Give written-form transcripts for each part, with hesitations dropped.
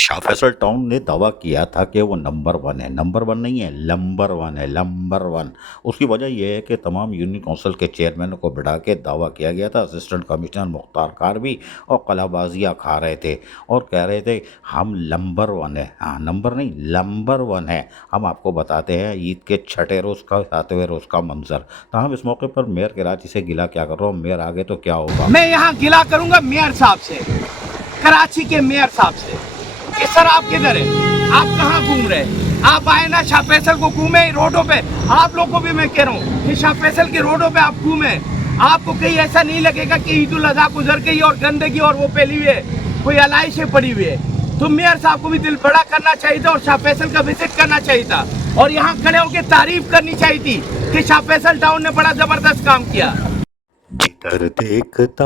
Shah Faisal town ने दावा किया था कि वो नंबर वन है। नंबर वन नहीं है, लंबर वन है, लंबर वन। उसकी वजह यह है कि तमाम यूनियन काउंसिल के चेयरमैनों को बिठा के दावा किया गया था। असिस्टेंट कमिश्नर मुख्तार कारवी और कलाबाजियाँ खा रहे थे और कह रहे थे हम नंबर वन है। हाँ, नंबर नहीं, लंबर वन है। हम आपको बताते हैं ईद के छठे रोज़ का, सातवें रोज़ का मंजर। तो हम इस मौके पर मेयर कराची से गिला क्या कर रहा हूँ, मेयर आगे तो क्या होगा। मैं यहाँ गिला करूंगा मेयर साहब से, कराची के मेयर साहब से कि सर आप किधर हैं, आप कहाँ घूम रहे हैं। आप आए ना शाह फैसल को घूमे रोडों पे। आप लोगों को भी मैं कह रहा हूँ कि शाह फैसल की रोडों पे आप घूमे, आपको कहीं ऐसा नहीं लगेगा कि ईद उल अजहा गुजर गई और गंदगी और वो फैली हुई है, कोई अलाइशें पड़ी हुई है। तो मेयर साहब को भी दिल बड़ा करना चाहिए था और शाह फैसल का विजिट करना चाहिए था और यहाँ खड़े होकर तारीफ करनी चाहिए थी कि शाह फैसल टाउन ने बड़ा जबरदस्त काम किया। जिधर देखता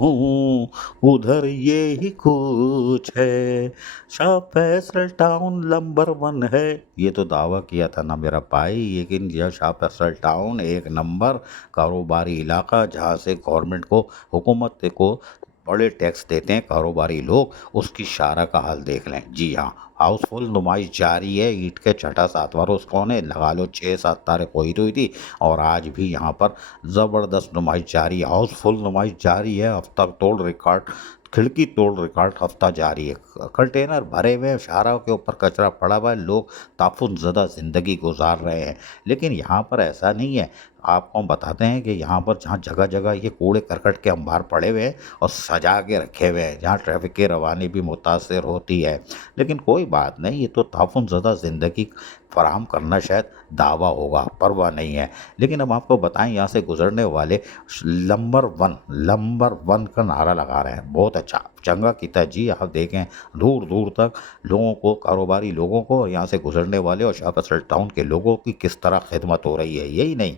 हूँ उधर ये ही कुछ है, Shah Faisal town number one है। ये तो दावा किया था ना मेरा भाई, लेकिन यह शाह फैसल टाउन एक नंबर कारोबारी इलाका जहाँ से गवर्नमेंट को, हुकूमत को बड़े टैक्स देते हैं कारोबारी लोग, उसकी शारा का हाल देख लें। जी हाँ, हाउसफुल नुमाइश जारी है। ईद के छठा सातवां रोज़ कौन है, लगा लो 6-7 तारीख को ईद हुई थी और आज भी यहाँ पर ज़बरदस्त नुमाइश जारी है, हाउसफुल नुमाइश जारी है। हफ्ता तोड़ रिकॉर्ड, खिड़की तोड़ रिकॉर्ड हफ्ता जारी है। कंटेनर भरे हुए हैं, शाहराह के ऊपर कचरा पड़ा हुआ है, लोग ताफुन ज़दा ज़िंदगी गुजार रहे हैं। लेकिन यहाँ पर ऐसा नहीं है। आपको हम बताते हैं कि यहाँ पर जहाँ जगह जगह ये कूड़े करकट के अंबार पड़े हुए हैं और सजा के रखे हुए हैं, जहाँ ट्रैफिक की रवानी भी मुतासर होती है। लेकिन कोई बात नहीं, ये तो ताफुन ज़दा ज़िंदगी फराहम करना शायद दावा होगा, परवाह नहीं है। लेकिन हम आपको बताएं, यहाँ से गुजरने वाले नंबर वन का नारा लगा रहे हैं। बहुत अच्छा, चंगा कीता जी। आप देखें दूर दूर तक लोगों को, कारोबारी लोगों को, और यहाँ से गुजरने वाले और शाह फैसल टाउन के लोगों की किस तरह खिदमत हो रही है। यही नहीं,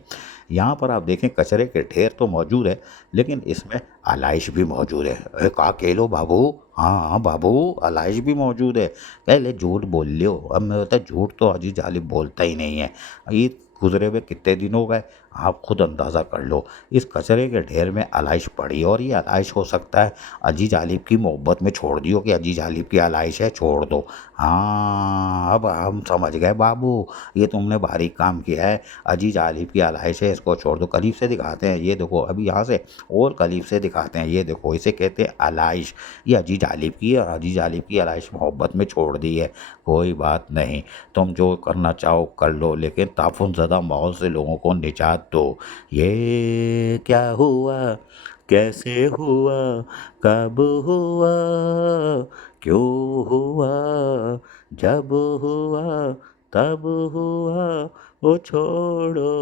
यहाँ पर आप देखें कचरे के ढेर तो मौजूद है, लेकिन इसमें आलाइश भी मौजूद है। कहा केलो बाबू, हाँ हाँ बाबू, आलाइश भी मौजूद है। पहले झूठ बोल लियो, अब मैं होता झूठ तो अजी जालिब बोलता ही नहीं है। ईद गुजरे हुए कितने दिन हो गए, आप खुद अंदाज़ा कर लो। इस कचरे के ढेर में आलाइश पड़ी, और ये आलाइश हो सकता है अजीज आलिब की मोहब्बत में छोड़ दियो कि अजीज आलिब की आलाइश है, छोड़ दो। हाँ, अब हम समझ गए बाबू, ये तुमने भारी काम किया है। अजीज आलिब की आलाइश है, इसको छोड़ दो। करीब से दिखाते हैं, ये देखो अभी यहाँ से और करीब से दिखाते हैं, ये देखो, इसे कहते हैं आलाइश। ये अजीज आलिब की है और अजीज आलिब की आलाइश मोहब्बत में छोड़ दी है। कोई बात नहीं, तुम जो करना चाहो कर लो, लेकिन ताफुन ज़दा माहौल से लोगों को निजात दो। ये क्या हुआ, कैसे हुआ, कब हुआ, क्यों हुआ, जब हुआ तब हुआ, वो छोड़ो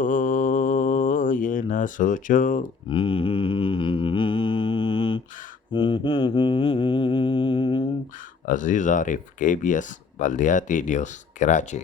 ये ना सोचो। अजीज आरिफ, KBS बल्दियाती न्यूज़, कराची।